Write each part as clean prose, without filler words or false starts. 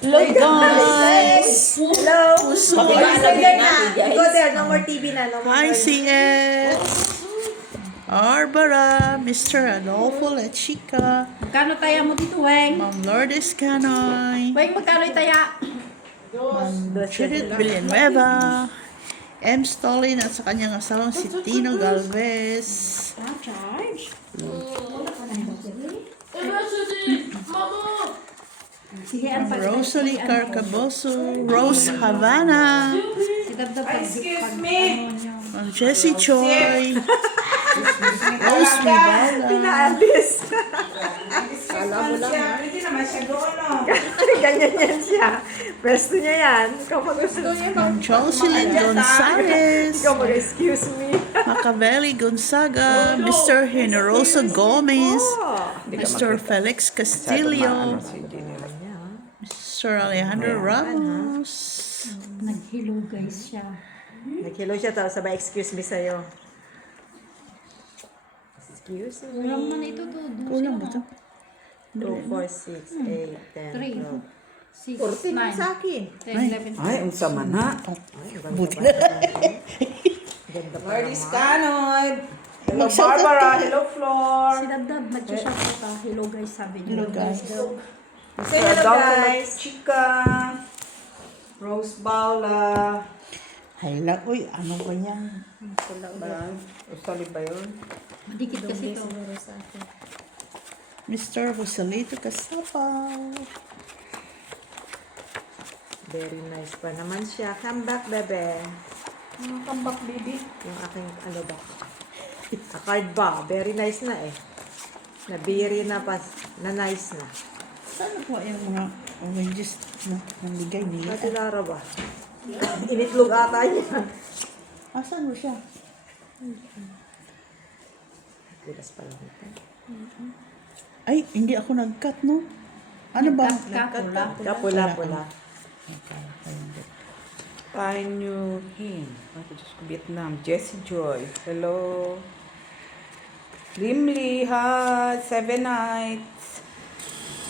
Hello guys! Hello! Go there, no more TV na. No more Hi noise. CS! Barbara, Mr. Adolfo La Chica, Magkano taya mo dito, Weng? Ma'am Lourdes Canoy, Weng, magkano yung taya? Judith Villanueva, M. Stolin at sa kanyang asawang si Tino Galvez, Sige, ang Ma'am Rosalie Carcaboso, Rose Havana, Si Dabdab pag... Excuse me. Ma'am Jessie Choi, Rose Mibala, Pinaalis. Alam mo lang. Hindi naman siya doon, no? Ganyan yan siya. Pwesto niya yan. Ikaw mag-gusto niya. Ma'am Jocelyn Gonzalez, Ikaw mag-excuse me. Macavelli Gonzaga, Mr. Generoso Gomez, Oh. Mr. Felix Castillo, Sir Alejandro Ramos, Naghilo guys siya. Naghilo siya tapos sabay excuse me sa'yo. Excuse me. Walang man ito to. kulang ba ito? 2, 4, 6, 8, 10, 12. 3, 6, 14 sa 9, akin. 10, 11, Ay, unsa man na. Buti na. Ganda pa Lourdes naman. Canoy. Hello, Mag-shout out Barbara. ka. Hello, Flor. Si Dabdab, nag-shout out ka. Hello guys, sabi niya. Hello guys. Say hello, guys. Chica. Rose Baula. Hala, uy, ano ba yan? Ba? Usali ba yun? Dikit kasi to. Mr. Joselito Casapaw. Very nice pa naman siya. Come back, bebe. Kambak baby. Yung aking ano ba? A card ba? Very nice na eh. Nabiri na pa. Na nice na. Saan po yung mga oranges na nabigay nila? Pati Lara ba? Initlog ata niya. Asan mo siya? Tilas pa lang ito. Ay, hindi ako nag-cut, no? Ano ba? Kapula. Kapula-pula. Tai Nhu Hin. Vietnam. Jessie Joy. Hello. Lim Lee Ha. 7 Nights.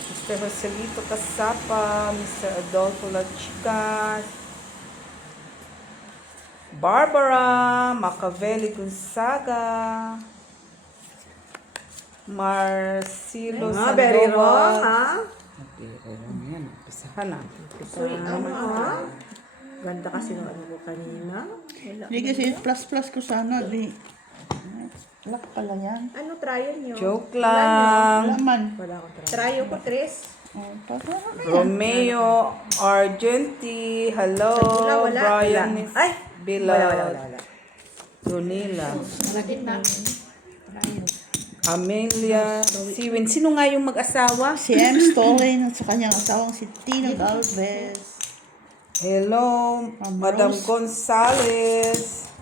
Mr. Joselito Casapa. Mr. Adolfo La Chica. Barbara. Macavelli Gonzaga. Marcelo Ah, very wrong, Sandoval. ha? Okay, yan. Pisahan na. Ah, ganda kasi ng ano ko kanina. Hindi kasi plus-plus ko sana. Di. Lock pala yan. Ano trial nyo? Joke lang. Laman. Wala akong trial. Trial ko, Tris. Oh, para ano yan? Romeo Argenti. Hello. Wala. Brian Wala. Ay! Bilal. Wala. Donila. Malagit na. Tayo. Amelia Siwin. Sino nga yung mag-asawa? Si M. Stolin at sa kanyang asawang si Tino Galvez. Hello, Madam Rose. Gonzales.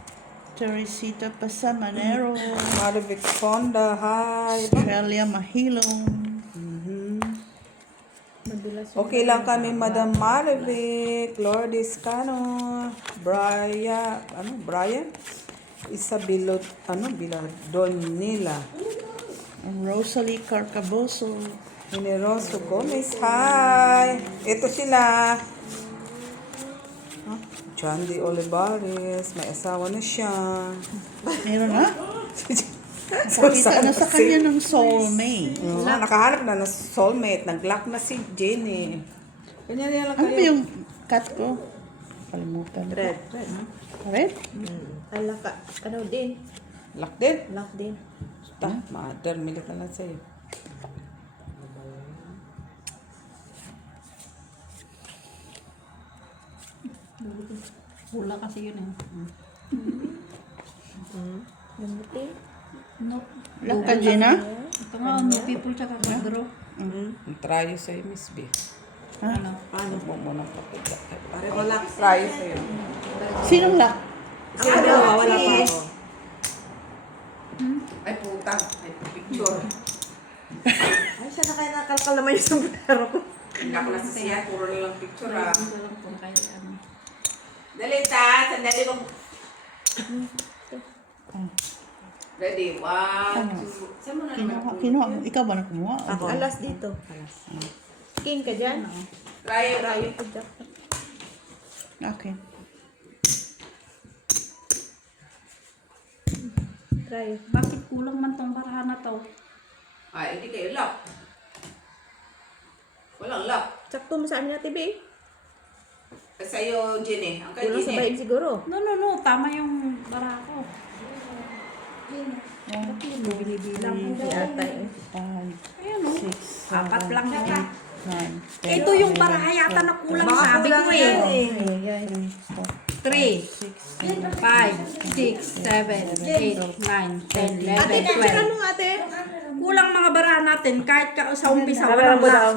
Teresita Pasamanero. Marivic Fonda. Hi. Australia Mahilong. Okay lang kami, Madam Marivic. Lourdes Cano. Brian? Isabelo, Donila. Ang Rosalie Carcaboso. Generoso Gomez. Hi! Ito sila. John D. Olivares. May asawa na siya. Meron na? Nakita na sa kanya ng soulmate. Nakahanap na ng soulmate. Nag-lock na si Jenny. Ganyan lang Ano ba kayo. yung cut ko? Kalimutan. Red. Red? Alaka. Ano din? Lock din. Lock din. Mother, milik na lang sa'yo. Hula kasi yun eh. Gamuti. No. Lock ka, Gina? Ito nga, no people tsaka kadro. Ang trayo sa'yo, Miss B. Ano? Huwag mo munang pakita. Pareho lock. Trayo sa'yo. Sinong lock? Wala pa ako. Ay, puta. Ay, picture. Ay, siya na kaya nakalkal naman yung sombrero ko. Hindi ako nasisiya. Puro na lang picture, ah. Ito lang kung kaya ano. Dali, ta. Sandali mo. Ready? 1, 2. Saan mo na naman? Kinuha. Ikaw ba na kumuha? Ako. Alas dito. Alas. King ka dyan. Try it. Okay. Try. Bakit kulang man tong barahan na to? Ay, hindi kayo lock. Walang lock. Sakto mo sa amin na TV. Sa'yo, Jenny. Ang kay Kulang sa Jenny. baig siguro. No. Tama yung bara ko. Binibilang mo si ata eh. 5, Ayan o. 6, 7, Apat lang yan. 9, 10. Ito yung baraha yata na kulang sabi ko eh. 3, 5, 6, 7, 8, 9, 10, 11, 12, 13, 14, 15, 16, 17, 18, 19, 20. ate? Kulang mga baraha natin kahit sa umpisa walang lock.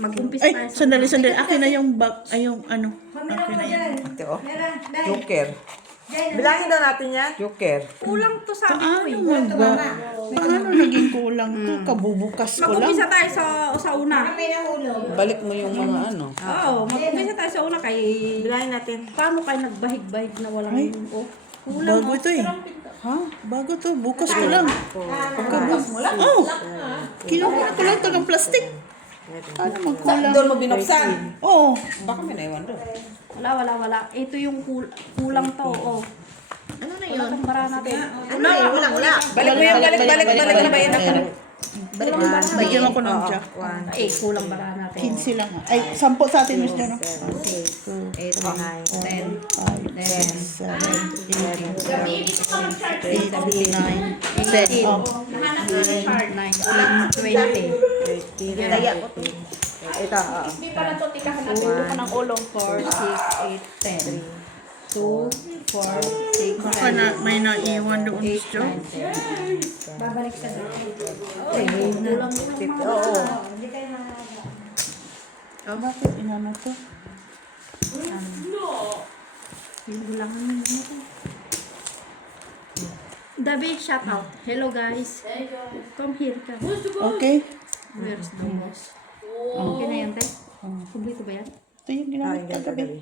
Mag-umpisa Ay, tayo sa sandali. Akin na yung bag, ay yung ano. Akin na yan. Ito, oh. Joker. Bilangin daw natin yan. Joker. kulang to sabi ko Paano eh. Paano naging kulang to? Kabubukas ko lang. Mag-umpisa tayo sa una. Balik mo yung mga ano. Oo, mag-umpisa tayo sa una kay... Bilangin natin. Paano kayo nagbahig-bahig na walang... Ay. Oh, kulang Bago oh. ito eh. Ha? Bago to. Bukas ko lang. Bukas mo lang? Oo. Kinuha ko lang ito ng plastic. Paano magkulang? Doon mo binuksan. Oo. Baka may naiwan doon. Wala. Ito yung kulang to, oh. Ano na Wala tong bara natin. Ano eh? Wala. Balik mo yung balik na ba yun? Bigyan ako ng jack. Eh, kulang bara natin. 15 lang. Ay, 10 sa atin, Miss Jano. 8, 9, 10, 5, 6, 7, 8, 9, 10. 18, Oh. 19, 20. Daya ko to. Ito, oo. Hindi pala to, tika ka natin ko ng ulong. 4, 6, 8, 10. 2, 4, 6, Baka na, may naiwan doon, Miss Jo. Babalik ka doon. Oo. Oh, bakit inano to? David, shout out. Hello guys. Come here ka. Okay. Where's the boss? Okay na yan, te? Kumplito ba yan? Ito yung ginamit kagabi.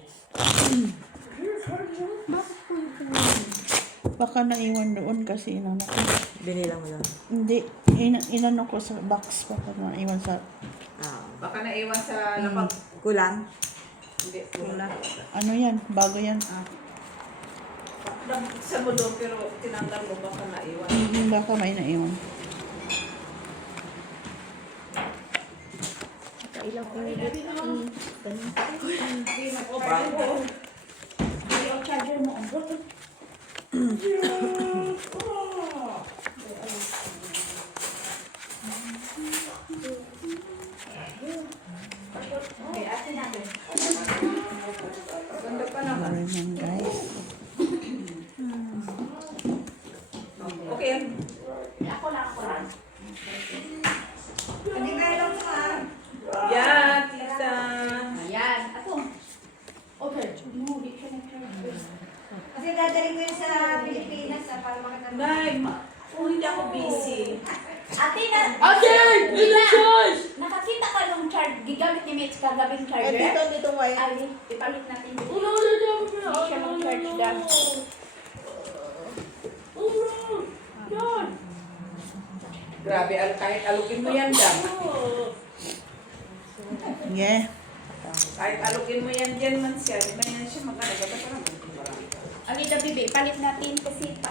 Baka naiwan doon kasi inano ko. Binilang mo lang. Hindi. Inano ko sa box. Baka naiwan sa... Baka naiwan sa lapag. Kulang. Hindi. Wala. Ano yan? Bago yan. Nabuksan mo doon pero tinanggal mo baka naiwan. Baka may naiwan. Ilang pinibit. Sorry man, guys. Okay. Yan, tita. Ayan. Ako. Okay. Kasi dadalhin ko yun sa Pilipinas para makatanda. Nay, hindi ako busy. Ate, nakakita ka nung charge, gigamit ni Mitch kagabing charger? Dito, wire. Ay, ipalit natin dito. Hindi siya mag-charge down. Grabe, kahit alukin mo yan dyan. Yeah. Kahit alukin mo yan dyan man siya, di ba yan siya magkano? Bata pa lang. Alida, bibi, palit natin kasi pa.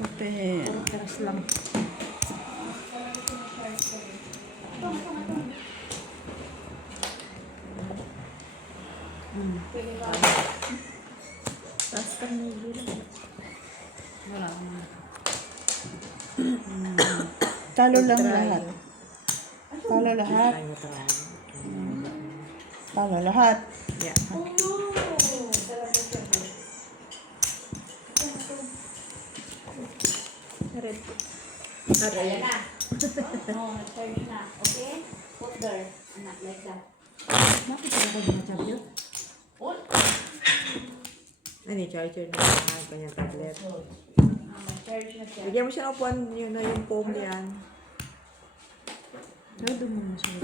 Open. Teras lang. Tapos ka may bilang. Wala. Talo lang lahat. Talo lahat. Ay, matry. Talo lahat. Yeah. Red. Ayan na. Oh, charge na. Okay? Put there. Anak, like that. Bakit ka ba gina-charger? Ano yung charger na ang kanyang tablet. Charge na siya. Bigyan mo siya ng upuan yun na yung foam niyan. Ay, doon mo siya.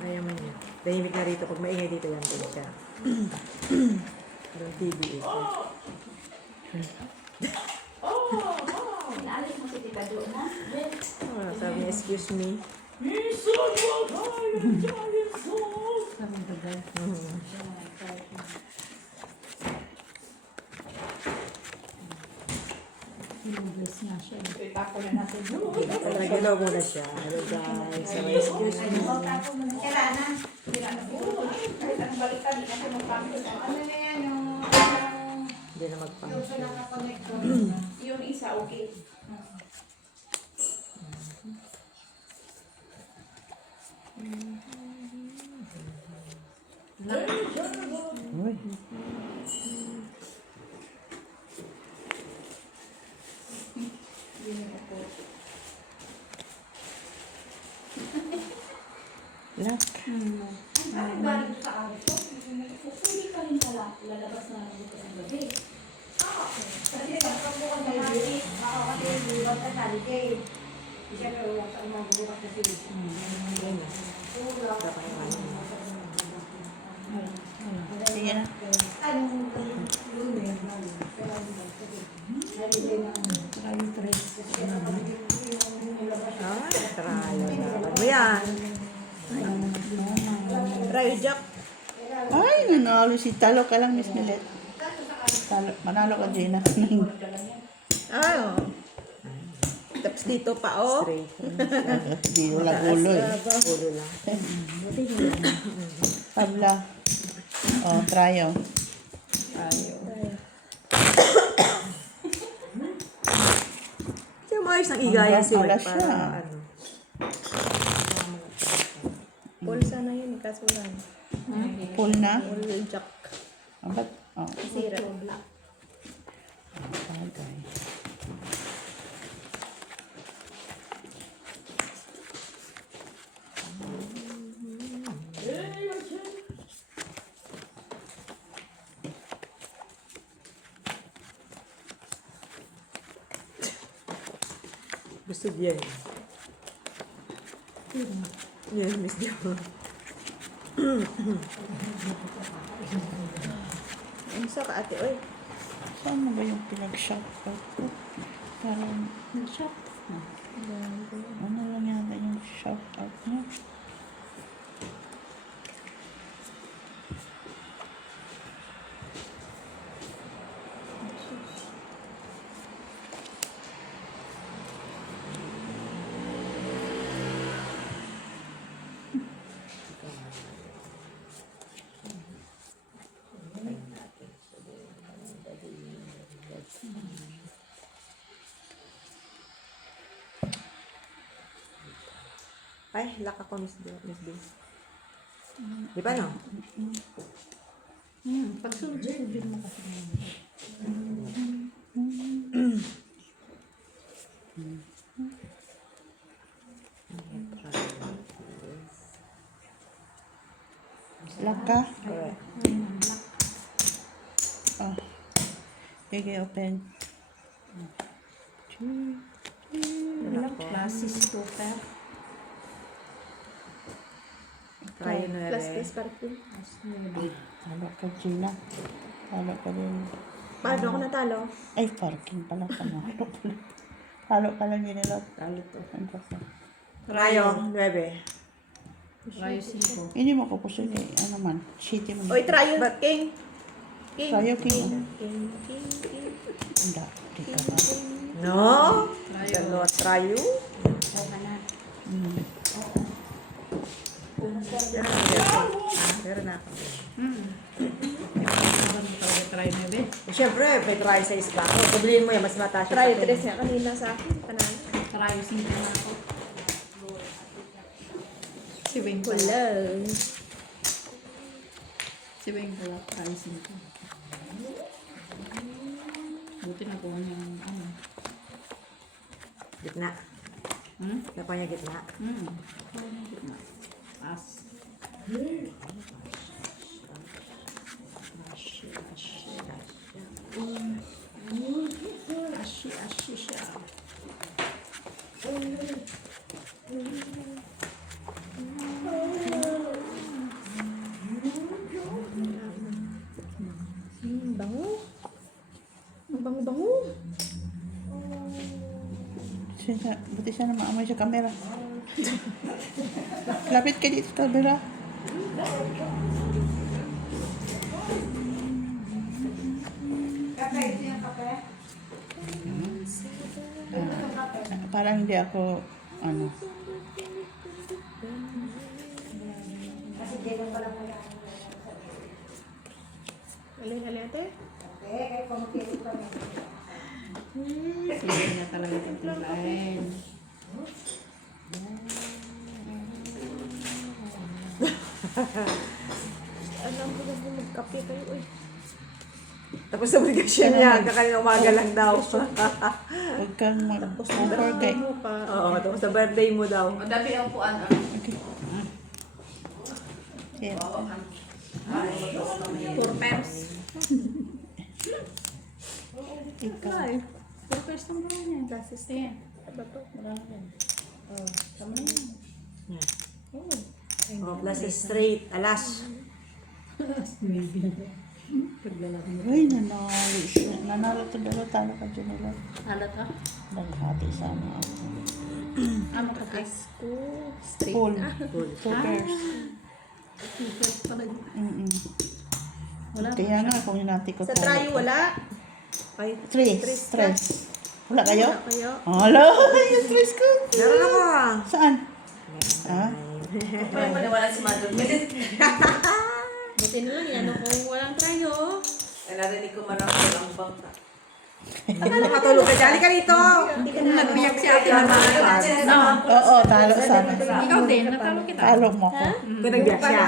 Ayaw mo niya. Tahimik na rito. Pag maingay dito yan, din siya. Parang TV eh. Naalis mo si ka doon, ha? Sabi niya, excuse me. Bless nga siya. Itapo na natin. Nagalaw muna siya. Hello guys. Sabi, excuse me. Tapo mo na. Kailangan. Kailangan siguro. Kahit ang baliktad, hindi kasi magpapit. Ano na yan yung... Hindi na magpapit. Yung isa, okay. Uy. Lock. Bakit galing sa araw ko? Pwede ka rin pala. Lalabas na lang dito sa gabi. Kasi pagkabukan na natin. Kasi bukas na talikay. Siya na ulang sa mga bukas na sila. Sige na. Trial na. Ano yan? Trial Jack. Ay, nanalo si Talo ka lang, Miss Milet. Manalo ka, Gina. Ay, oh. Tapos dito pa, oh. Straight. Di wala ulo eh. Ulo lang. Pabla. Oh, tryo. Siya maayos ang igaya Ang sila wala para siya. ano. Pulsa na yun, kaso lang. Full na. Full jack. Abat. Oh, Sira. bagay. Gusto diyan. Yes, Miss Dion. Ang sa ka ate, oy. Saan na ba yung pinag-shout out ko? Parang, Nag-shop. ano lang yata yung shout out niya? Ay, laka ko, Miss Dion. Miss Dion. Di ba, no? Pagsunod-sunod mo kasi. Laka? Correct. Oh. Sige, open. Classes to pair. Try na rin. parking. Talo ka, Gina. Talo ka din. Paano ako natalo? Ay, parking pala. Panalo pala. Talo ka lang, Ginilot. Talo to. Ang kasi. Rayo, 9. Rayo 5. Hindi mo ko sige. Ano man. City mo. Oy, try yung king. King. Tayo, King. King. Hindi. Di ka ba? No? Dalawa, trayo. Meron na ako. Try na ba? Siyempre, may try sa isla ko. Sabihin mo yan, mas mataas siya. Try sa 3 nga kanina sa akin. Panalo. Try 5 na ako. Si Wing pala. Si Weng pala, try 5. Buti na kuha niya yung ano. Gitna. Nakuha niya gitna. As. Ashi siya. Bango. Ang bango-bango. Buti siya na maamoy sa camera. Lapit ka dito sa camera. Kape, ito yung kape. Parang hindi ako, ano. Kasi Jen pala mo yan. Hali ate. Kape, kayo kumukili pa rin. Sige na talaga itong timplahin. Alam ko na magkape kayo, uy. Tapos sa obligasyon niya, kakaling umaga lang daw. Huwag kang mag-overgay. Oo, tapos sa birthday mo daw. Madabi ang puan. Okay. Yeah. Four pairs. Ikaw. Four pairs lang naman yan. Glasses na yan. Ano to? Marami yan. Oh, tama na yan. Oh, plus straight, alas. Ay, nanalo siya. Nanalo to dalawa. Talo ka dyan nila. Alat ah. Naghati sana ako. Ah, makakas ko. Straight. Full. Full. 2 pairs. Two pairs pala. Wala. Kaya nga, kung hinati ko Sa talo try ko. wala. Ay, 3. Wala kayo? wala kayo. Hello! Yung 3 ko. Meron ako. Saan? Ah? May maniwala si Mother. Buti na lang yan. Kung walang try oh. Narinig ko marami ang bangka. Matulog ka dyan. Halika rito. Nagbiyak si ate na Oo, talo sana. Ikaw din. Natalo kita. Talo mo ako. Kung nagbiyak siya.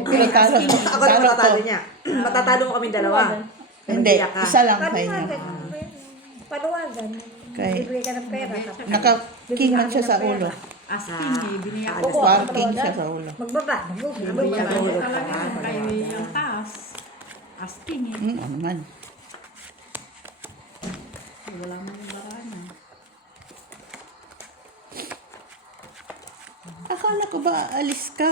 Pero talo ko. Ako na matatalo niya. Matatalo mo kami dalawa. Hindi, isa lang sa inyo. Paluwagan. Okay. Bibigay ka ng pera. Naka-king man siya sa ulo. Asking eh. Biniyak ko. Naka-king siya sa ulo. Magbaba. Biniyak ko talaga. Kayo yung taas. Asking eh. Ano man. Wala man yung larangan. Akala ko ba alis ka?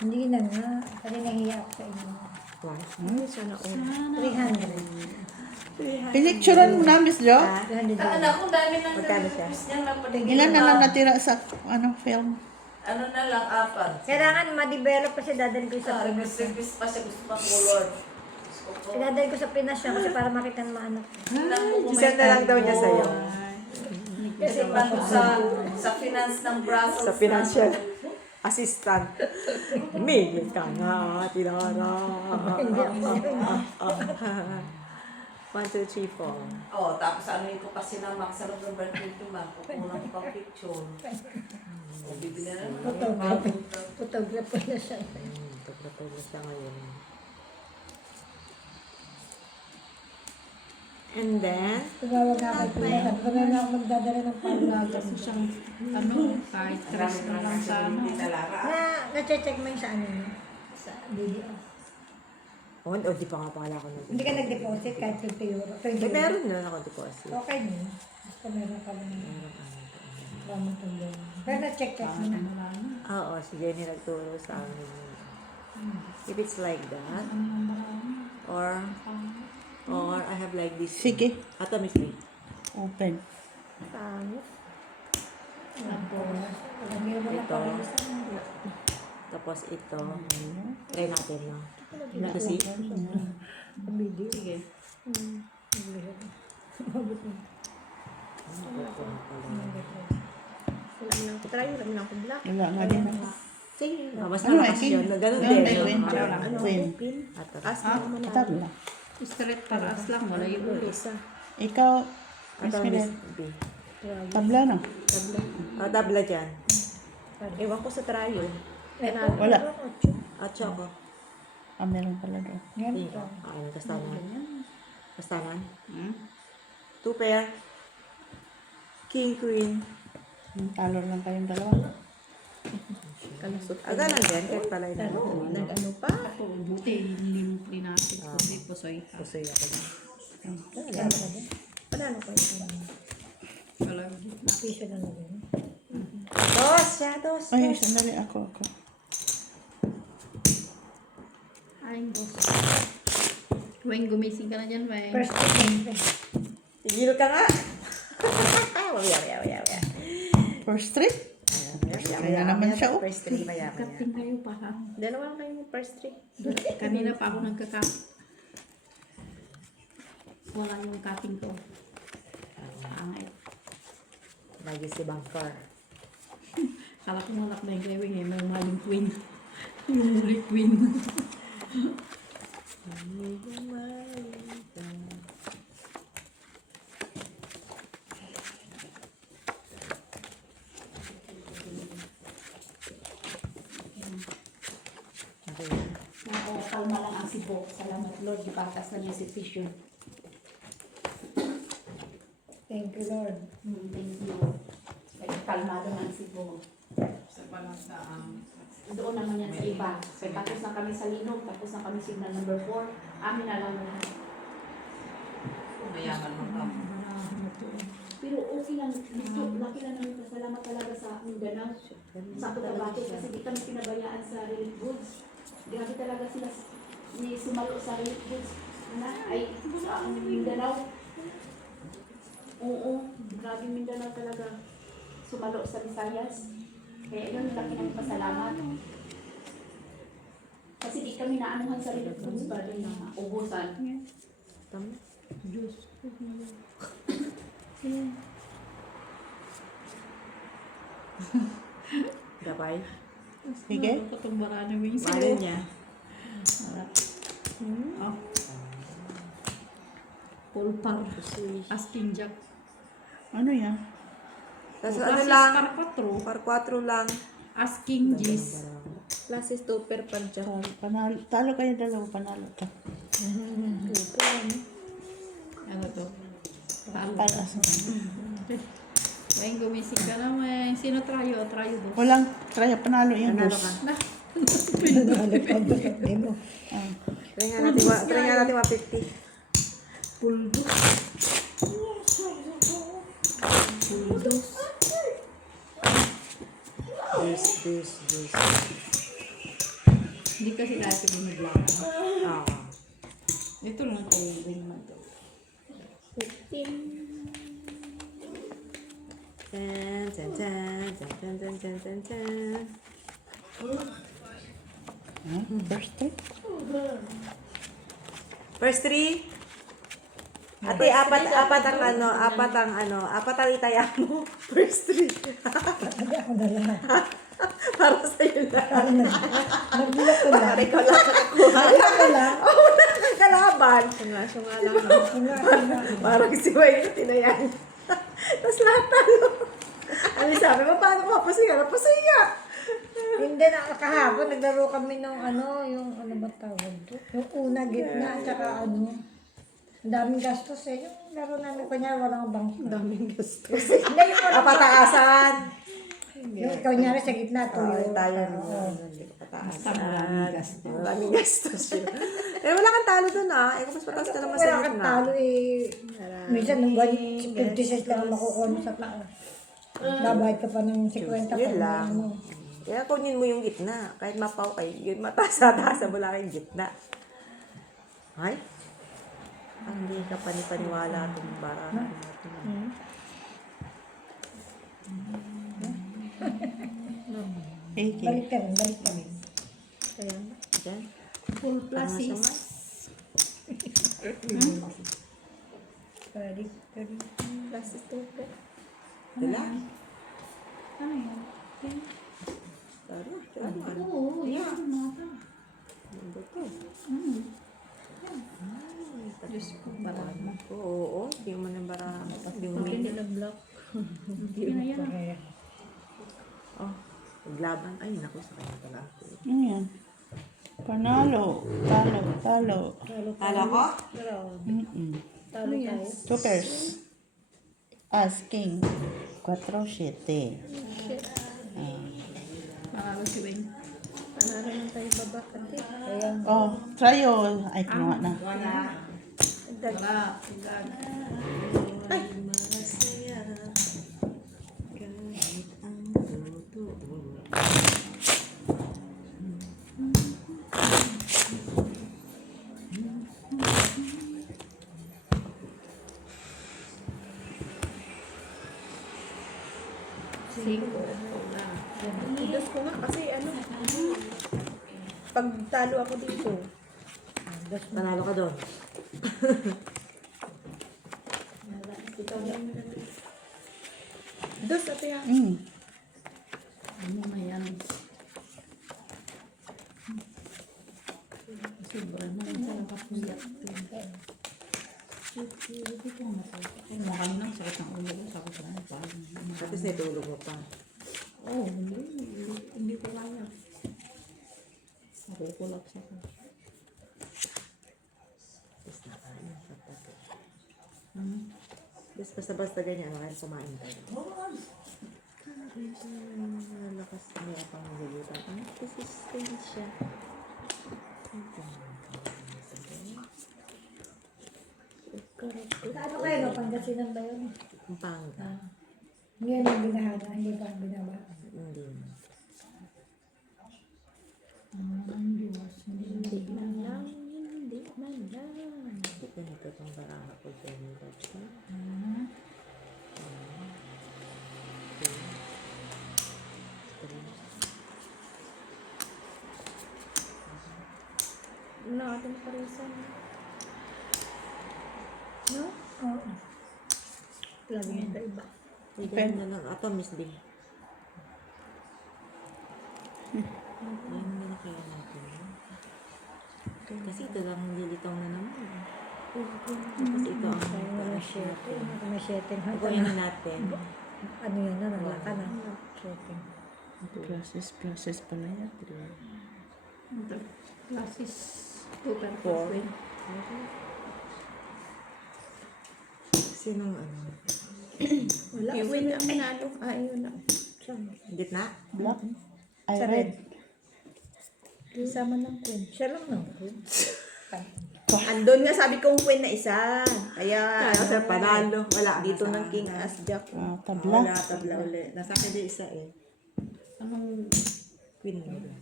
Hindi na nga. Kasi nahiya ako sa inyo. Sana all. 300. Pinicturean mo na, Miss Jo? 300. Anak, kung dami ng Magkano siya? reviews niya lang pati Ilan na lang natira sa film? Ano na lang, 4. Kailangan ma-develop kasi dadalhin ko sa Pinas. Reviews pa siya gusto pang color. Dadalhin ko sa Pinas siya kasi para makita ng mga anak. Send na lang daw niya sa'yo. Kasi bago sa finance ng Brussels. Sa financial assistant. Migil ka nga, Tilara. 1, 2, 3, 4. Oh, tapos ano yung ko pa sinamak sa loob ng birthday to ma. Kukulang ko pang picture. O, bibili na lang. Photographer na siya. Tagpatulog siya ngayon. And then, Tumawag nga kay Pina. Sabi ko na ako magdadala ng paulagan. Siyang ano, kahit tres na lang sana. Na-check mo yung sa ano niya? Sa video. oh, di pa nga pala ako Hindi ka nag-deposit kahit 50 euro. 20 euro. Meron na ako deposit. Okay din. Basta meron ka lang. Ramon tulong. Pero na-check mo na. Oo, si Jenny nagturo sa amin. If it's like that, or I have like this. Sige, Ato, Miss Lee. open. Ito. Tapos ito. Try natin, no? To see? Sige. Wala nga din ako. Mas Ano, malakas king? yun. Ganun Yung din. queen. Ano? Queen. Atas. Tabla. Straight paraas lang. Wala yung ulo. Ikaw, Miss Ato, Miguel. Miss B. Tabla no? Tabla. Tabla dyan. Ewan ko sa trayo. Wala. At ako. Meron pala doon. Ito. Ay, kastanan. Kastanan. Hmm? 2 pair. King, queen. Talo lang kayong dalawa. Ganun din. Kahit pala yun. Nag-ano pa? Ako, buti limpli natin. Kundi pusoy ka. Pusoy ako na. Panalo ko yun. Wala. Piso na lang yun. Dos! Siya, dos. Ay, sandali ako. Ay, boss. Weng, gumising ka na dyan, Weng. First time. Tigil ka nga. Waya. First three? Kaya naman siya, oh. First three mayaman yan. Kating kayo pa ha. Dalawa lang kayo mo first three. Kanina pa ako nagka-cut. Wala yung cutting ko. Angay. Lagi si Bangkar. Kala ko malak na yung glewing eh. May maling queen. Yung muli queen. Oo, kalma lang ang sibo. Salamat Lord. Ipatas na niya si tissue. Thank you, Lord. Thank you. Kaya kalmado ng sibo. Doon naman yan sa iba. So, tapos na kami sa Linog, tapos na kami signal number 4. Amin na lang lahat. Mayaman mo ka. Pero okay lang, dito, laki lang namin pasalamat talaga sa Mindanao. Sa Cotabato kasi di kami pinabayaan sa relief goods. Grabe talaga sila ni sumalo sa relief goods. Ay, sa Mindanao. Oo, grabe Mindanao talaga. Sumalo sa Visayas. Kaya yun, laki ng pasalamat. Kasi di kami naanuhan sa relief goods ba rin na ubusan. Tama. Diyos. Gabay. Sige. Katong marami wings. Mahal niya. Oh. Pulpar. Asking Jack. Ano yan? Tapos Classes ano lang, par 4. par 4 lang. Asking G's. Classes 2 per pancha. Panalo. Talo kayo dalawa, panalo to. Ano to? Talo. Talas. May gumising ka naman. Sino trayo? Trayo do. Walang, kaya panalo yung Panalo dos. ka. Ah. Try nga natin 150. Puldos. Puldos. This. Hindi kasi dati biniblock. Ah. Ito lang tayo yung naman to. 10. First three? First three. Ate, apat ang itaya mo. First three. Hindi ako na lahat. Para sa'yo na. Nagulat ko lang. Para ikaw lang nakakuha. Ako lang. Kalaban. Sunga lang. No? Parang si Wayne tinayan. Tapos lahat talo. Ano sabi mo, paano ko mapusiga? Napusiga. Hindi na kahapon, naglaro kami ng yung ano ba tawag to? Yung una, gitna, at saka ano. Ang daming gastos eh. Yung laro namin, kunyari walang bangko. Daming gastos. Hindi, yung walang Pataasan. Yung kunyari sa gitna, tuyo. Tayo. Basta maraming gastos. Maraming gastos yun. Eh, wala kang talo dun ah. Eh, kung mas mataas ka naman sa Wala kang gitna. talo eh. Minsan, 156 lang ang makukuha mo sa taas. Babayad ka pa ng 50 pa. Yun lang. Kaya kunin mo yung gitna. Kahit mapaw kayo, yun mataas-taas mo lang yung gitna. Ay? Hindi ka panipaniwala itong barahan natin. Okay. Balik ka rin. Kaya, dyan. Full pluses. Balik. Classes 2 pe. Dala. Ano yun? Tara. Oo, yan. Mata. Ano to? Diyos ko, marami. Oo, hindi mo ng barahan. Hindi mo Hindi na block. Hindi na yan. Oh, paglaban. Ay, naku, sa kanya pala. Ano yan? Panalo. Talo. Tala ko? Talo tayo. Two pairs. Asking. 4-7. Marami si Wayne. Panalo lang tayo baba. Kaya, Oh, tryo. Ay, kinuha na. Wala. Ay! Masaya. Kahit ang totoo. Dos ko nga kasi ano, pag talo ako dito. Panalo ka doon. Dos, ate yan. Ano na yan? Sobrang na yung talaga puyat. Ay, mga kanina sakit ng ulo ko. Sabi ko na, Tapos natulog mo pa. oh, hindi ko kaya. Nakukulap siya ko. Tapos nakain sa tato. Tapos basta-basta ganyan, makaya kumain tayo. Nalakas niya pang magugutan. Ang resistensya. Ano kayo, no? Pangasinan ba yun? Ang pangga. Ngayon ang binahana, hindi ba ang binaba? Hindi. Hindi man lang. Ganito itong baraha ko dyan. Ano ating parisan? No? Oo. Lagi yung iba. Pen na lang. Ato, Miss D. Ayun na lang kaya natin. Kasi ito lang nililitaw na naman. Tapos ito ang brush natin. May setting. Gawin natin. Ano yun na, naglaka na. Setting. Process pala yan. Classes 2 Four. Sinong ano? Wala. Kiwi na manalo. Ayun na. Gitna? Black. Ay, Sa red. Isama ng queen. Siya lang ng queen. Andun nga sabi kong queen na isa. Kaya ano, sa panalo. Wala. Dito ng king as jack. Tabla. Wala, tabla ulit. Nasa akin din isa eh. Anong Queen na.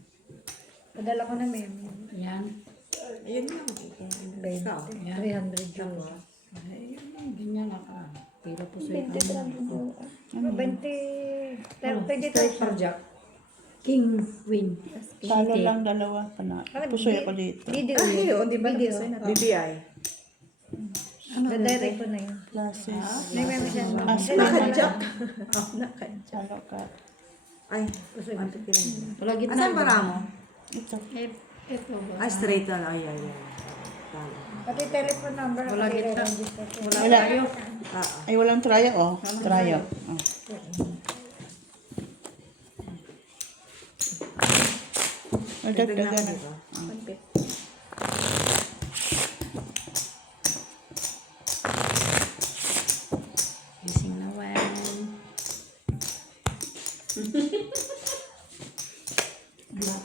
Padala ko na may yan? Ayun lang. Ikaw. 300 yung. Ay, ganyan na ka. Pero po sa 20 ikaw. 20. 30 Striker Jack. King, Queen. Talo lang dalawa. Pusoy ako dito. Video. Ay, o, di ba? Video. BBI. Nadirect ko na yun. Classes. May siya. Nakadyak. Talo ka. Ay, ano kila? Wala gitna. Asan para mo? Ito. Ito ba? Ah, straight na. Ay, ay, ay. Tama. Pati telephone number. Wala pati gitna. register ko. Wala. Ah, Ay, walang tryo, oh. Tryo. Oh. Dagdagan Dagdagan. mo ba? Missing na one. Black.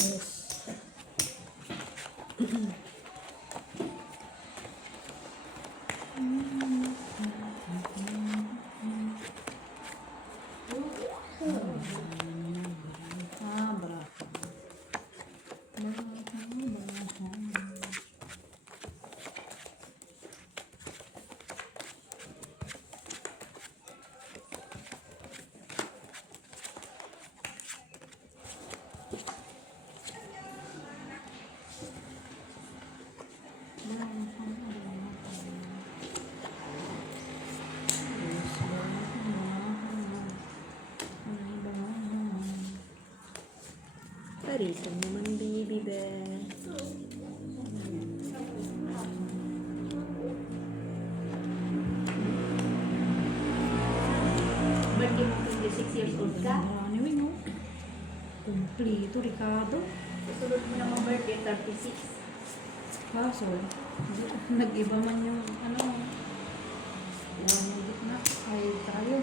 Yes. Black. Parisan naman, baby bear. Birthday mo 26 years old ka? Anyway, no? Kumplito, Ricardo. Susunod mo naman birthday, 36. Kaso, nag-iba man yung ano. Iwan yung gitna. Ay, tayo.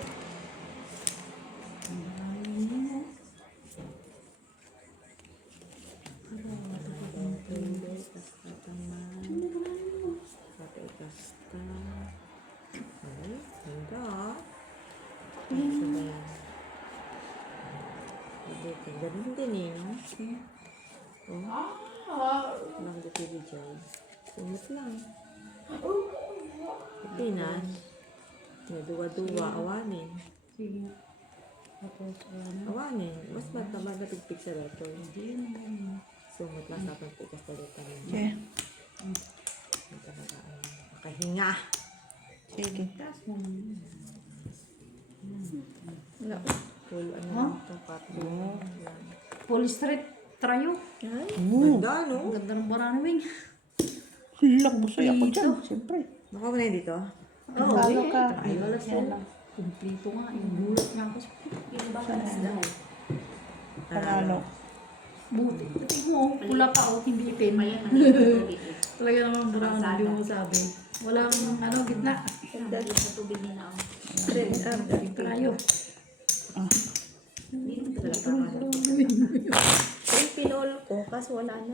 Ang dami mo. Ganun din eh, no? Oh. Nagdipili dyan. Sumit lang. Pinas. May duwa-duwa, awamin. Sige. Awanin. Mas matama na pigpig sa dato. Sumot lang sa pagpikas palitan. Okay. Makahinga. Sige. Wala. Full ano ito, patlo. Full street trayo. Ganda, no? Ang ganda ng barano, Wing. Lang busoy ako dyan. Siyempre. Baka mo na yun dito? Talo ka. Ay, wala siya lang. Kumplito nga. Yung gulot niya ako. Panalo. Buti. Tingin mo, pula pa o hindi itim. Talaga naman barano, hindi mo sabi. Walang gitna. Trayo. Yung pinol ko, kaso wala na.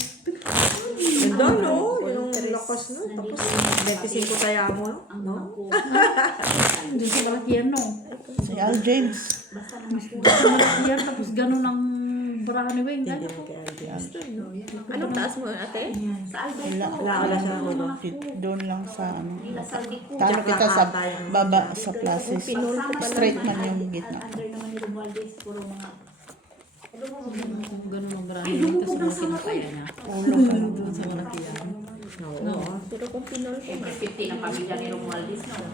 Ganda, no? Yung lakas, no? Tapos, 25 kaya mo, no? Hindi sa malakihan, no? Si Al James. Sa malakihan, tapos ganun ang barano ni Wing. Ano po? Anong taas mo, ate? Wala siya ako doon. Doon lang sa ano. Talo kita sa baba sa classes. Straight man yung gitna. Under naman ni Romualdez, puro mga... Ganun ang marami. Tapos mga kinakaya niya. Ulo ka lang. Doon sa malakihan. Oo. Pero kung pinol ko, 50 ng pamilya ni Romualdez, no?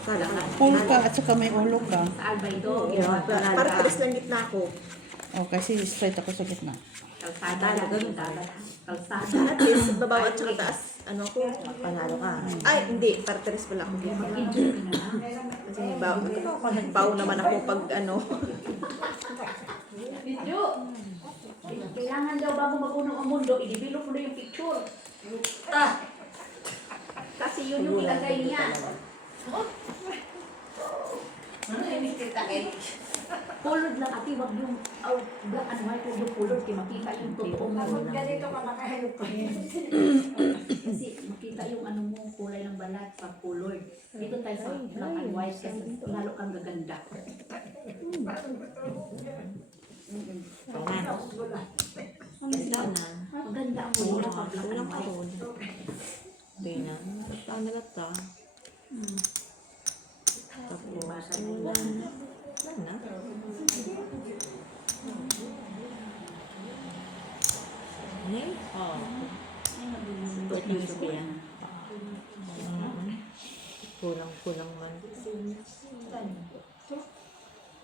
kala ka. Full ka at saka may ulo ka. Sa Albaydo, Para pares lang gitna ko. O kasi straight ako sa gitna. kalsada lang, kalsada. Kalsada. At least, babaw at saka taas. Ano ko? Panalo ka. Ay, hindi. Para pares pala ako. Kasi baw naman ako pag ano. Video! Kailangan daw bago magunaw ang mundo, i-develop mo na yung picture. Kasi yun yung ilagay niya. Pulod lang ati, wag yung black and white, wag yung pulod, kaya makita yung totoong mundo. Ganito ka makahayop ko. Kasi makita yung ano mo, kulay ng balat pag pulod. Dito tayo sa black and white kasi lalo kang gaganda. Maganda ang mundo pag black and white. Tingnan. Paano na ito? Tapos, wala na. Ano? Tuot yung Sophia. Kulang man.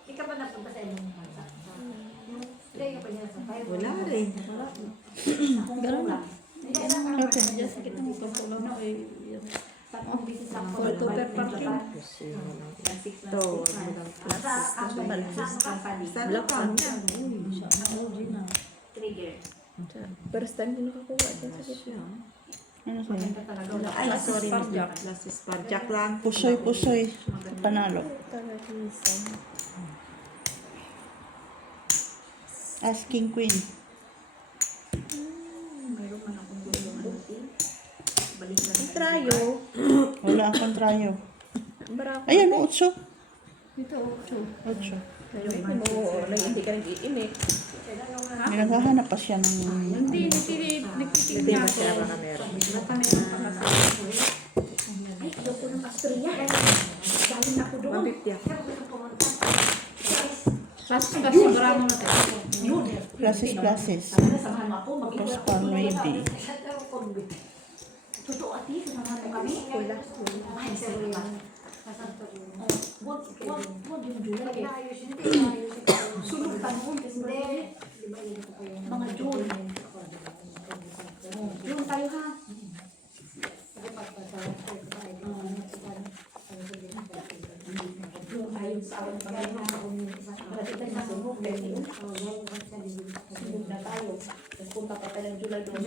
Hindi ka ba napunta sa inyong bansa? Hindi ka pa niya sa tayo. Wala rin. Ganun lang. Okay. Just kita mo sa pulo na eh. Photo per parking. Ito, walang plus. Wala pa niya. Trigger. First time din nakakuha dyan sa gitna. Ano sa'yo? Ay, sorry. Plus is Jack lang. Pusoy. Panalo. Asking Queen. Mayroon man akong gulo ng balik lang. Ang trayo. Wala akong trayo. Barako. Ayan, 8. Ito, 8. Oo, hindi ka nag-iimik. May naghahanap pa siya ng... Hindi, Hindi nagtitignan ba ako. siya baka meron? Ay, ayoko ng Australia. Galing ako doon. 150 ako. Kasi barano na tayo. Yun. Classes. Samahan mo ako, mag-iwan. Prosper maybe. Totoo ati, samahan mo kami. Ay, salamat. Wag yung July eh. Sunod panahon kasi mga June. June tayo ha. June tayo sa awan pa ngayon. Para kita nasunog. Sunod na tayo. Tapos punta pa tayo ng July doon.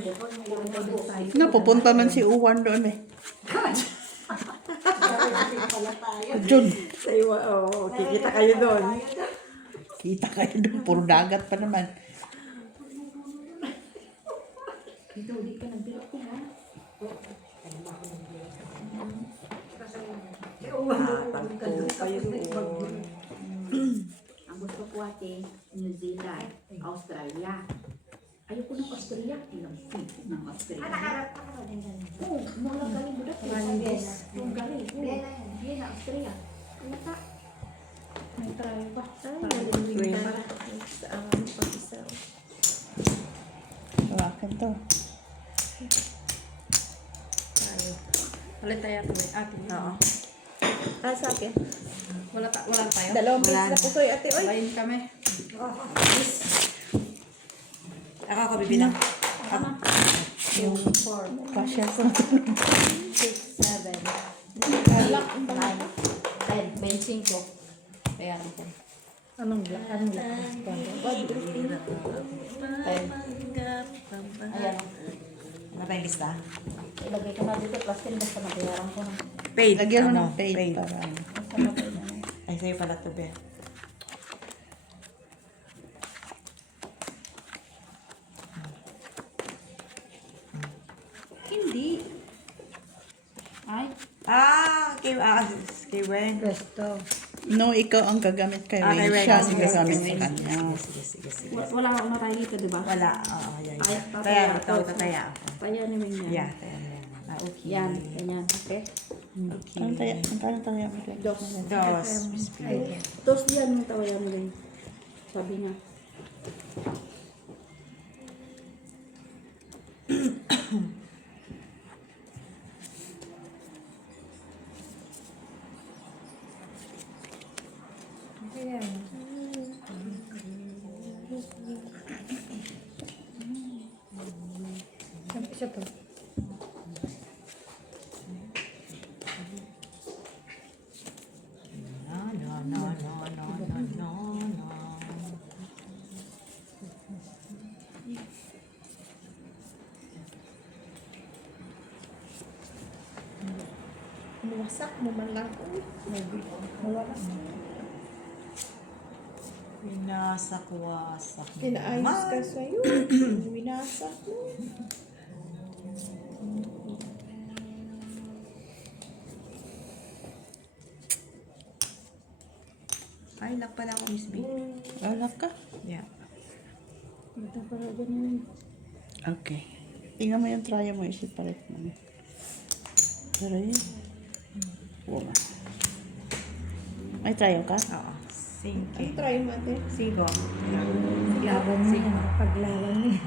Napupunta man si Uwan doon eh. Jun. Sa'yo, oo. Kikita kayo doon. Kita kayo doon. Puro dagat pa naman. Dito, di ka nagbilak ko ha. Tagpo kayo doon. Ang gusto ko ate, New Zealand, Australia. Ayoko ng Australia. Ilang sipit ng Australia. Oo, mula galing mo dati. Yung galing. Oo, yan na Australia. Kaya ta. May try pa. Wait, para. Ang pag-isa. Hawakan to. Tayo. Ulit tayo ate. Ate. Oo. Ah, sa akin. Wala tayo. Dalawang Wala beses na na. pusoy, ate. Oy. Bayin kami. Ako bibilang. Yung kasya ko. 6, 7, 10, 25. Ayan po. Anong black? Anong black? 10. Ayan. Ano ba yung lista? Ilagay ko na dito. Plastic basta nabayaran ko na. Paid. Lagyan mo Ano? ng paid para ano. Basta nabayaran na. Ay, sa'yo pala to, be. Hindi. Ay. Kay Wen. No, ikaw ang gagamit kay Ah, kay Wayne. Wen. Siya Ah, ang sige, gagamit sige, sa kanya. Sige. Wala akong natay dito, di ba? Wala. Oo, yan. Ay, Kaya, tataya ikaw ako. tataya ako. Kaya naman yan. Yeah, kaya na yan. Ah, okay. Yan, ganyan. Okay? Ano tayo? Ang tayo mo rin? Dos. Dos. Miss P. Dos yan yung tawayan mo rin. Sabi niya. No. Wasak mo man lang. Wala. Winasak-wasak. Kinaayos ka sa'yo. Winasak mo. Ay, lock pala ako, Miss B. Alak ka? Yeah. Ito para ganyan. Okay. Tingnan mo yung try mo, i-separate mo. Pero yun. Wala. May try ka? Oo. Sige. Try mo ate. Sigo. Laban niya. Paglaban niya.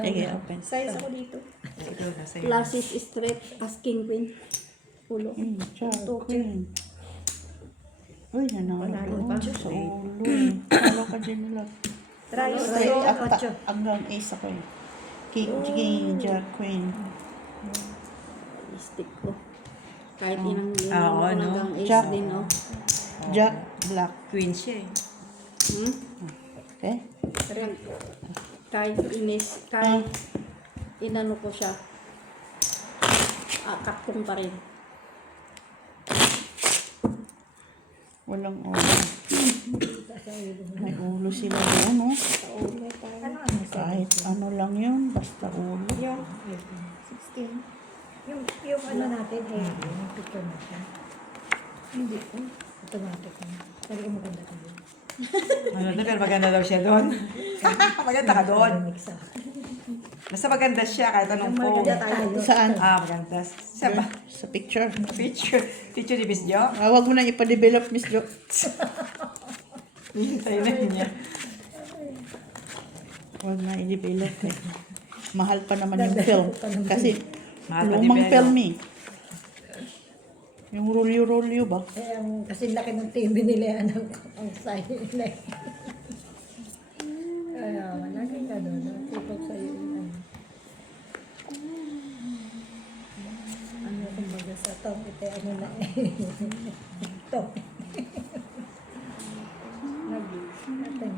Sige, open. Size ako dito. Ito na sa'yo. Classes straight as king queen. Ulo. Char, queen. Uy, nanalo pa? sa ulo. Ano ka din nila? Try Straight hanggang ace ako eh. King, jack, queen. Stick ko. Kahit inang Oo, ko no? hanggang ace Jack. din, oh. Jack, black. Queen siya eh. Hmm? Okay? Kahit kahit inano ko siya. Kapkong pa rin. Walang ulo. May ulo sila doon, no? Kahit ano lang yun, basta ulo. Yung 16. Yung ano natin, yung picture natin. Hindi po. Automatic na. Talaga maganda ka doon. Ano na, pero maganda daw siya doon. Maganda ka doon. Mix up. Basta maganda siya kahit anong phone. Saan? Maganda. Siya ba? Sa picture. Picture ni Miss Jo. Huwag mo na ipa-develop, Miss Jo. Hintay na niya. Huwag na i-develop eh. Mahal pa naman yung film. Kasi Mahal pa lumang develop. film eh. Yung rolyo-rolyo ba? Kasi laki ng TV nila, ano, ang side nila. Kaya, malaki ka doon. Tutok sa'yo yun. Ano, kumbaga sa top, ito, ano na eh. Top. Lagi. Natin.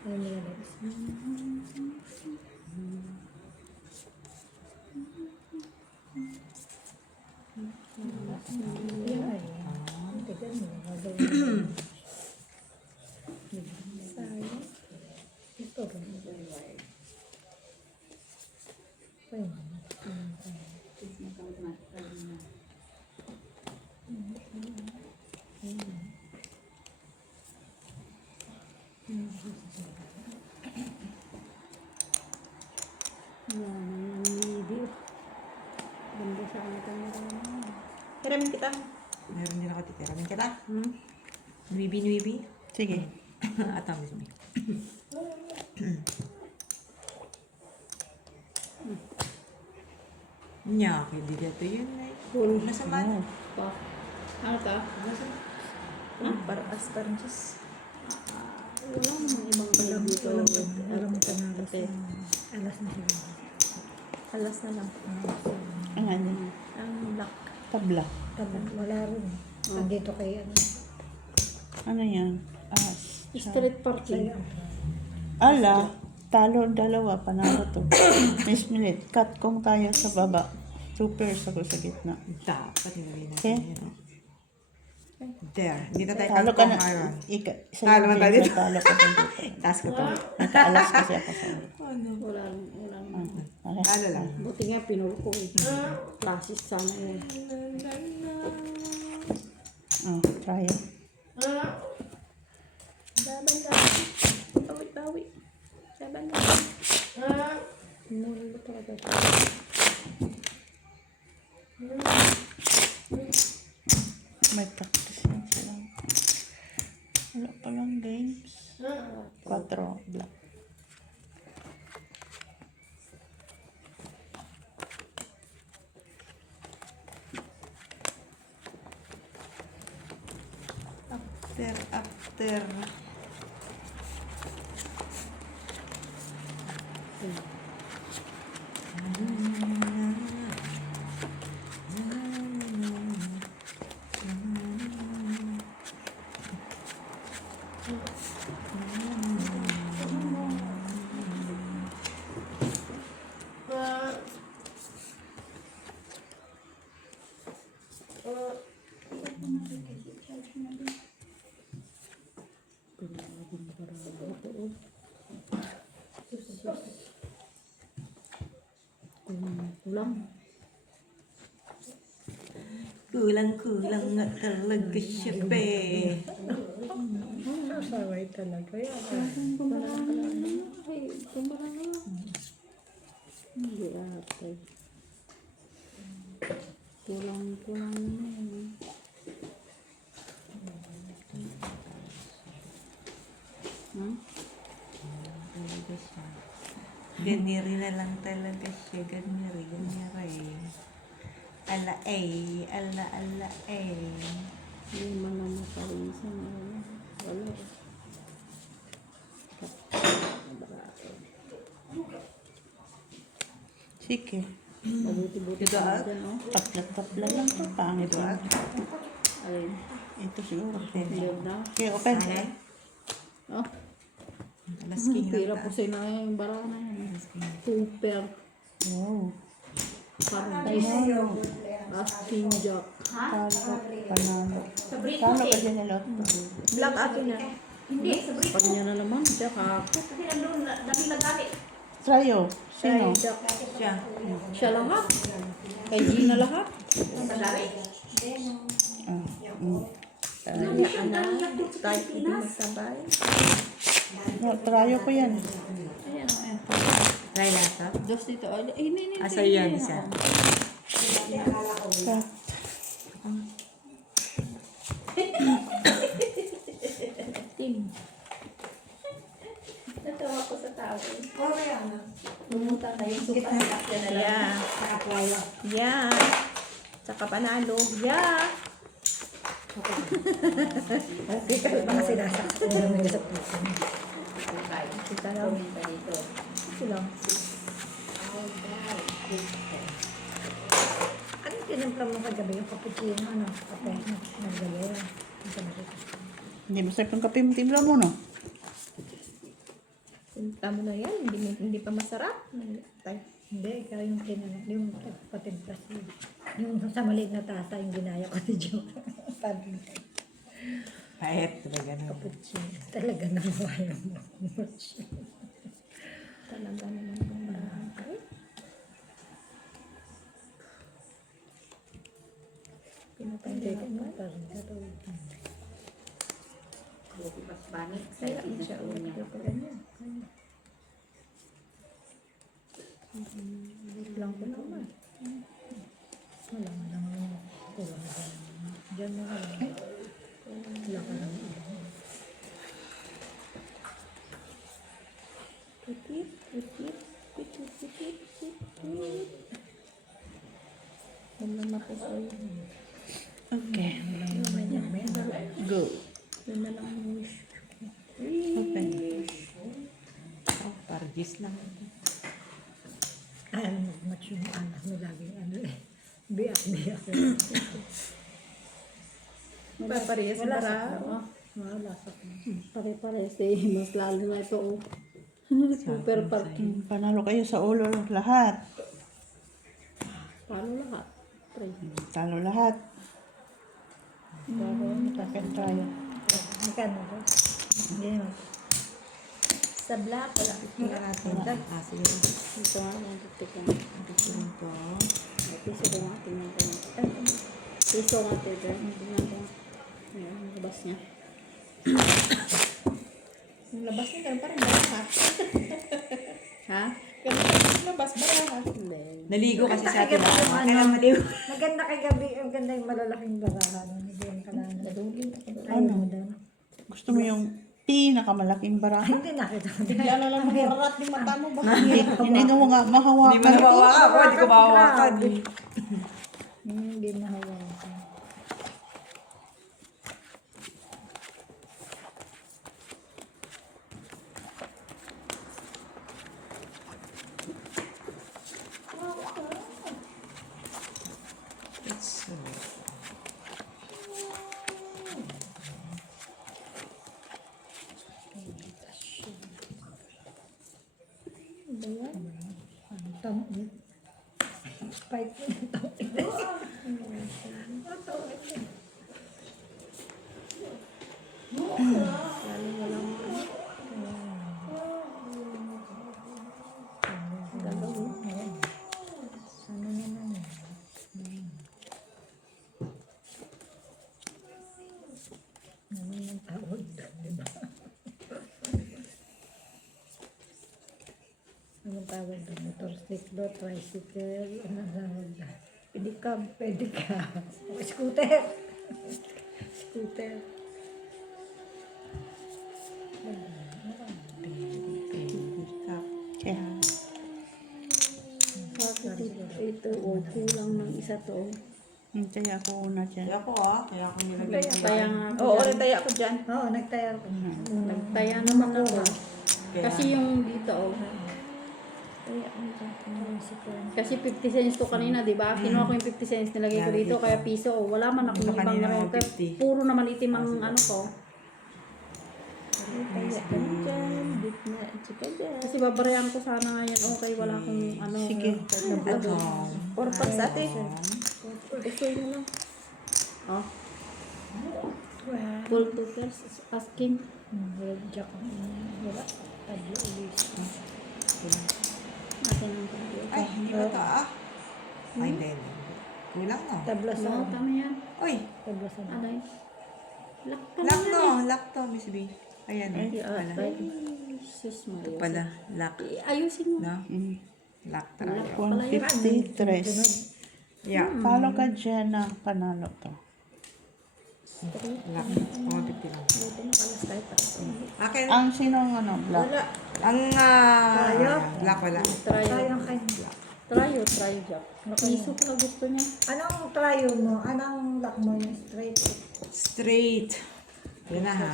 Ano nila next? Yan ay. Tignan mo. Magawin. Sayang. Ito rin. Ayun. Yan, ang video. Ganda sa akin. Hiramin kita. Meron din ako titiramin kita. Hmm? Nuibi. Sige. Atang mo. Nya, hindi dito yun eh. Full. Nasa man. Pa. Ano ta? Para asparges. Wala namang ibang kalam dito. Alam mo panalas na. Alas na sila. Alas na lang. Ang ano? Ang black. Tabla. Wala rin. Andito kay ano. Ano yan? Street parking. Ala, talo dalawa, panalo to. Miss Minute, cut kong tayo sa baba. Super ako sa gitna. Dapat nilagay natin Okay. yun. There. Dito tayo Talo ka na. Iron. Talo Talo ka dito. Talo ka din dito. Taas ko to. Nakaalas kasi ako sa Wala lang. Okay. Ano lang. Buti nga pinulo ko eh. Classes sana yun. Oh, try it. Bawi. Saban na. Mulo talaga. May practice yan sila. Wala palang games. 4 black. After. Kulang. Kulang nga talaga siya, be. Saway talaga yan. Ay, kumbara nga. Hindi ate. Kulang naman. Talaga siya. Ganiri na lang talaga siya. Ganiri. Ala eh. Hindi man na makawisan. Wala. Sige. Mabuti-buti Ito, ka ah? dyan, oh. Tapla lang to. Pangit lang. Ayun. Ito siguro. Live na. Okay, open. Oh. Alas king Tira lang po ta. sa'yo na yung bara na yan. Super. Wow. Paragis. Asking jack. Talo. Panalo. Sa Brit Talo ka Hotel. din nila. Black akin na. Hindi, sa Brit Pag niya na naman, jack ako. Kasi nandun, dami nagamit. Tryo. Sino? Siya. Siya lahat. Kay Gina lahat. Nagamit. Ah, mm. Kahit hindi masabay. No, tryo ko yan. Ayan, ayan. Try lang to. Diyos dito. Ay, hindi. Asa yan isa. Cut. Team. Natawa ko sa tao. Pumunta na yung super sakya na lang. Yeah. Yeah. Tsaka panalo. Yeah. Okay, kahit mga sinasakto naman sa puso. Kita lang. Dito. Ito lang. Ano tinimpla mo kagabi yung cappuccino? Ano? Kape? Naglagay lang. Hindi masarap yung kape mo. Timpla mo, no? Tama na yan. Hindi pa masarap. Hindi, ikaw yung yung patimpla siya. Yung sa maliit na tasa, yung ginaya ko ni Joe. Parang Pahit. Talaga na. cappuccino. Talaga naman mo. Talaga naman yung marami. Hindi ka na parang gano'n. Mas bangit. Kaya siya ulit yung ganyan. Lang ko naman. Wala mo naman. Kulang ka naman. Diyan mo ka lang. Wala ka naman. Lumapos ko yun. Okay. Go. Yun na lang ang wish. Open. Oh, pargis lang. Ay, match yung anak mo lagi. Ano eh. Biyak. Parehas Wala para. sa ko. Wala sa ko. Pare-parehas eh. Mas lalo na ito. Oh. Super parking. Panalo kayo sa ulo lahat. Paano lahat? Try. Talo lahat. Second try. Magkano ba? Hindi naman. Sa black, wala. Tingnan natin. Ah, sige. Ito nga, ang titik ko. Tingnan ko. Piso ko nga, tingnan ko. Piso nga, tingnan ko. Ayan, ang labas niya. Yung labas niya, ganun pa rin, baraha. Ha? Ganun pa rin yung labas, baraha. Hindi. Naligo kasi sa atin. Maganda yung Kaya ano. maligo. Maganda kay gabi. Ang ganda yung malalaking barahan. Hindi yung kailangan. Ano? Ayaw mo daw. Gusto mo yung pinakamalaking baraha? Hindi nakita ko. Bigla na lang mararat yung mata mo ba? Hindi mo nga Hindi mahawakan. mo nabawakan. Hindi ko mahawakan. Hindi mahawakan. Ang tangit. Spike mo yung tangit. Ano naman yun? Ano yung tawag doon, di ba? Anong tawag doon? Motorsiklo, tricycle, ano tawag doon? Pedicab. Scooter. Scooter. Okay. Ito, kulang ng isa to. Hintay ako una dyan. Kaya ako Kaya ako nilagay. Kaya nga ako Oo, dyan. nagtaya ko dyan. Oo, nagtaya ko. Nagtaya naman ako. Kasi yung dito, kasi 50 cents to kanina, di ba? Kinuha ko yung 50 cents, nilagay ko dito, kaya piso. Wala man akong ibang Kanina naman. yung 50. Puro naman itim ang ano ko. Kasi babarayan ko sana ngayon. Okay, wala akong ano. Sige. Ano? Or pag sa atin. Ito mo lang. Oh. Full tutors asking. Red jack. Wala. Adyo ulis. Atin ang computer. Ay, hindi ba ito Ay, hindi. Kulang no. Tablas No, na. tama yan. Uy, Tablas na. Ano yun? Lock pa lock na no. yan Lock to, Miss B. Ayan. eh. Pala. Right. Sus, Maria. Pala. Lock. Ayusin mo. No? Mm. Lock tayo. 153. Yeah. Talo ka dyan na panalo to. Lock. 150 lang. Buti na kalas tayo taas. Akin. Ang sino ang ano? Black. Ang Tayo? lock wala. Try. Sayang kayo. Try, Jack. Piso pala gusto niya. Anong tryo mo? Anong lock mo yung straight? Straight. Yan na ha.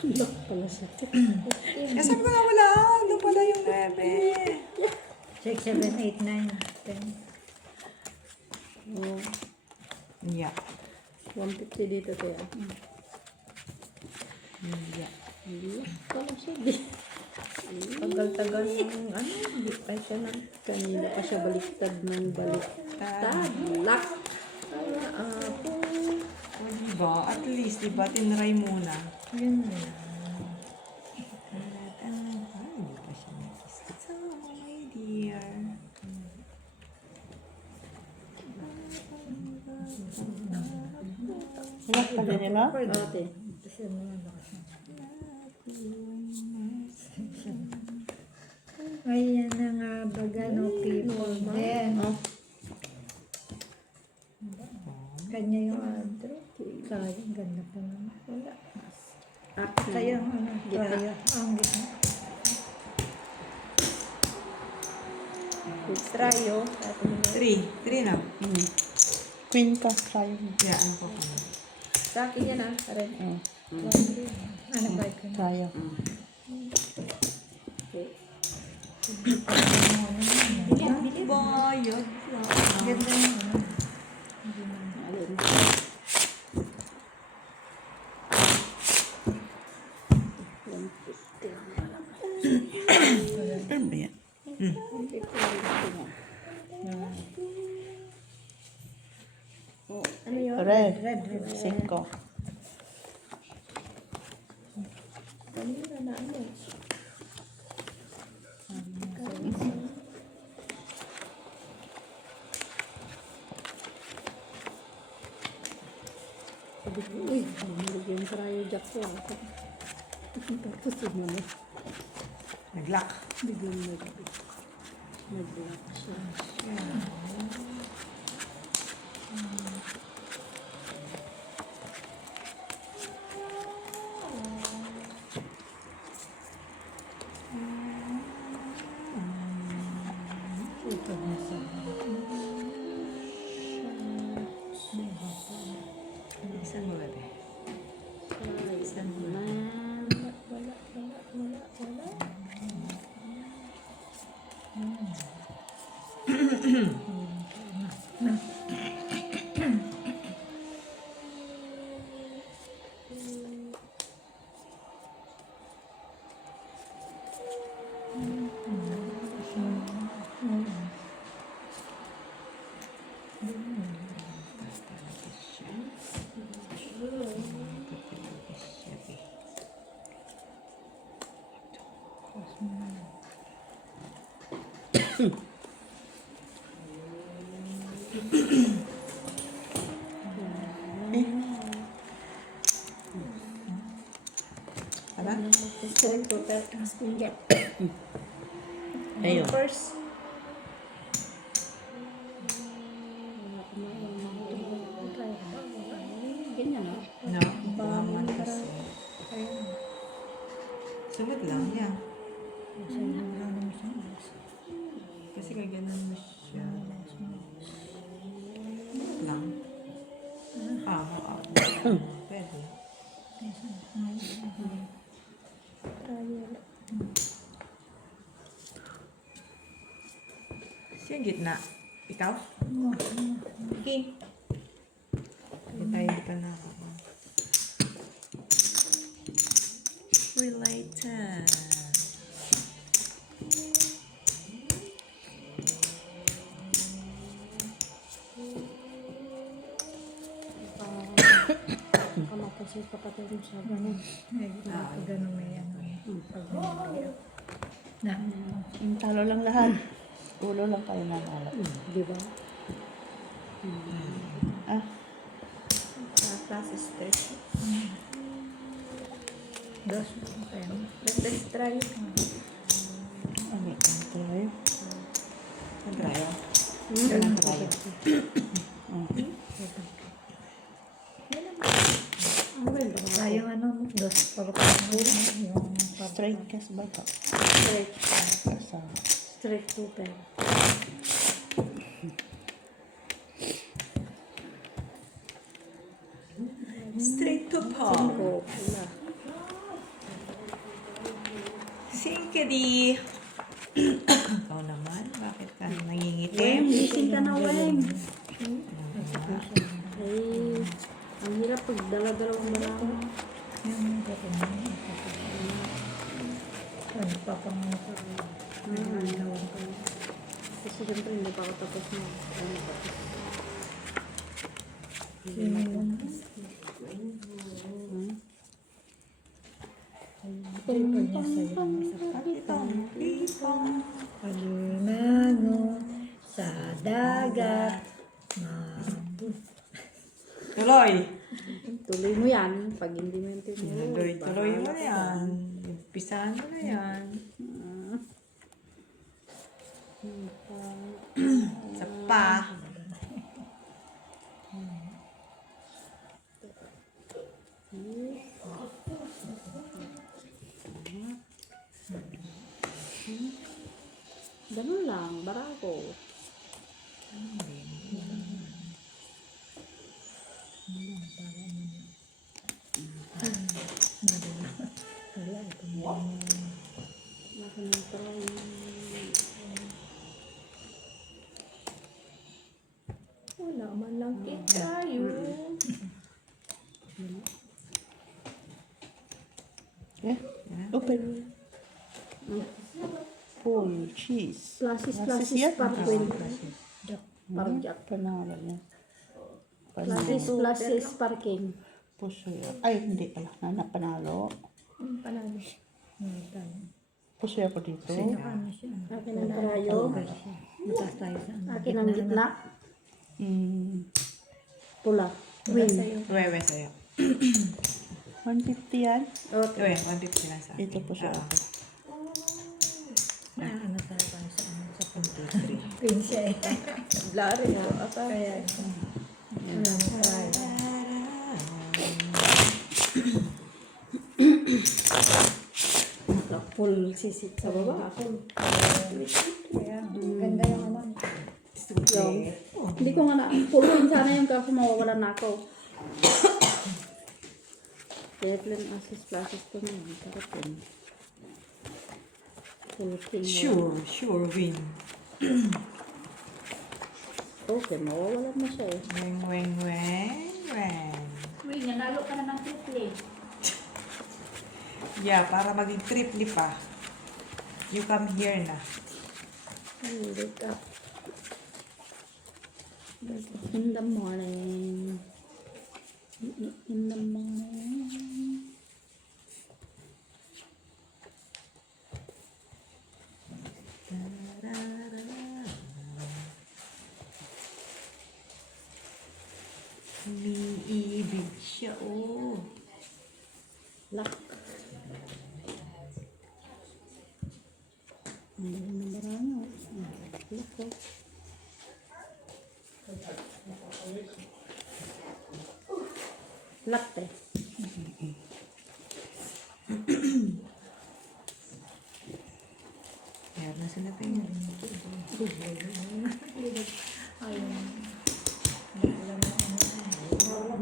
Lock pala siya. Eh, sabi ko na wala. Ano pala yung 9? 6, 7, 8, 9, 10. Oh, Yeah. 150 dito kaya. Yeah. Lock pala siya. Di. Tagal-tagal ng ano, hindi pa siya na. Kanina pa siya baliktad ng baliktad. Lock. O, diba? At least, diba? Tinry muna. Yun na. Hindi pa siya nag-kiss. So, my dear. Black pala nila? Ate. Kasi mga lakas na. Ayan na nga baga no people. Then, Oh. Sayang, ganda pa naman. Wala. At Sayang, ano, kaya. Ang gitna. Trayo. 3 na. Queen ka, tayo mo. Yan ko. Sa akin yan ah. Red. Ano ba ito? Tayo. Bayad. Ganda yung ano. Ano ba yan? ano yun? Red. Red. 5. Kanina na ano. Sabi ko, uy, bumalik yung Trayo Jack ko. Tapos yun na. Nag-lock. Biglang nag-block siya. Isang mo ba? Isang mo. Aba? Straight total. Get. Ayun. First. Ganyan ah. No? Baman kasi. Sunod lang yan. Kasi kaganan mo siya. Sunod lang. Pwede. Siyang gitna. Ikaw? Okay. Hindi tayo dito na ako. Related. Kasi kapatid mo sa ganun. Pag gano'n may ano. Pag may na. Yung talo lang lahat. Ulo lang kayo nanalo. Di ba? Ah, Class stress. Dos. Ayan. Let's try. ano yung tayo? Nag-try. Tayo. Ang ganda ba? Sayang ano, dos. Pag yung Straight ka sa bata. Straight. Sa Straight total. Straight to palm. Oh, wala. Sinkadi. Ikaw naman, bakit ka Weng, nangingitim? gising ka na, Weng. Ay, ang hirap pag dala-dalawang balakang. yung katanong. Ano pa pang Kasi siyempre hindi pa ako tapos na. Ano pa? Alimango sa dagat. Tuloy. Tuloy mo yan. Pag hindi mo yung tinuloy. Tuloy mo na yan. Umpisahan mo na yan. Sa pa. Ganun lang, barako. Nasa ng try. Wala man lang kita yun. Eh, open. Full cheese. Plasis yan? sparkling. Parang jack. Panalo niya. Plasis sparkling. Puso yan. Ay, hindi pala. Panalo. Panalo. Puso ako dito. Ano siya? Akin ang karayo. Mataas tayo sa ano. Akin ang gitna. Pula. Win. Wewe sa'yo. 150 yan. Wewe, 150 lang sa akin. Ito puso Oo. ako. Ano tayo pa sa ano? Sa computer. Queen siya eh. Blurry na. Kaya, wala mo tayo. Full sisig sa baba. Kaya, ganda yung ano. Hindi ko nga na, full win sana yung kaso mawawalan na ako. Deadline assist plasis to na. Tarap yun. Full king. Sure win. Okay, mawawalan na siya eh. Weng. Uy, nanalo ka na ng triple. Yeah, para maging triple pa. You come here na. Wake up. In the morning. In the morning. Umiibig siya, oh. Lock. Ang galing ng barano. Lock ko. Lock eh. Meron na sila tayo.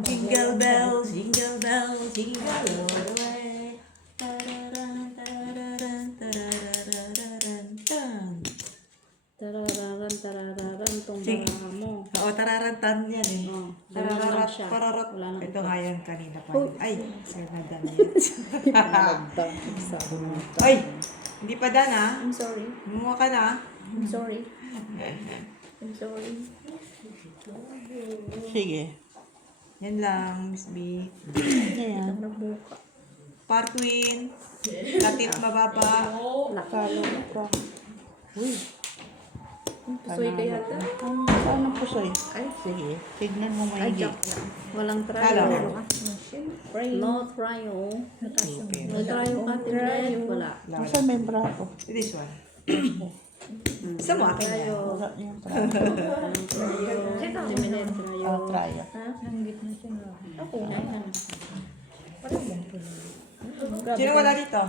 Jingle bells, jingle bells, jingle all the way. Tarararan, tarararan, tarararan, tan. Tarararan, tong Sige. baraha mo. Oo, tararantan yan eh. Oh, Tararat, siya. pararat. Wala nang Ito nga yan kanina pa. Ay, sir na damit. Nalagdag. Sabi mo. Ay, hindi pa dan ah. I'm sorry. Gumawa ka na. I'm sorry. I'm sorry. Sige. Yan lang, Miss B. Yan. Nabuka. Parquin. Latit mababa. Kalo pa. Uy. Pusoy ka yata. Saan ang pusoy? Ay, sige. Tignan mo Ay, maigi. joke lang. Walang Kala trial. mo. No trial. Stupid. No trial ka, trial. Wala. Saan may brato? This one. Sa mo akin yan. Wala yung trayo. Eliminate trial. Ah, trayo. Ang gitna siya na. Ako. Ayan. Parang yan po. Sino wala dito?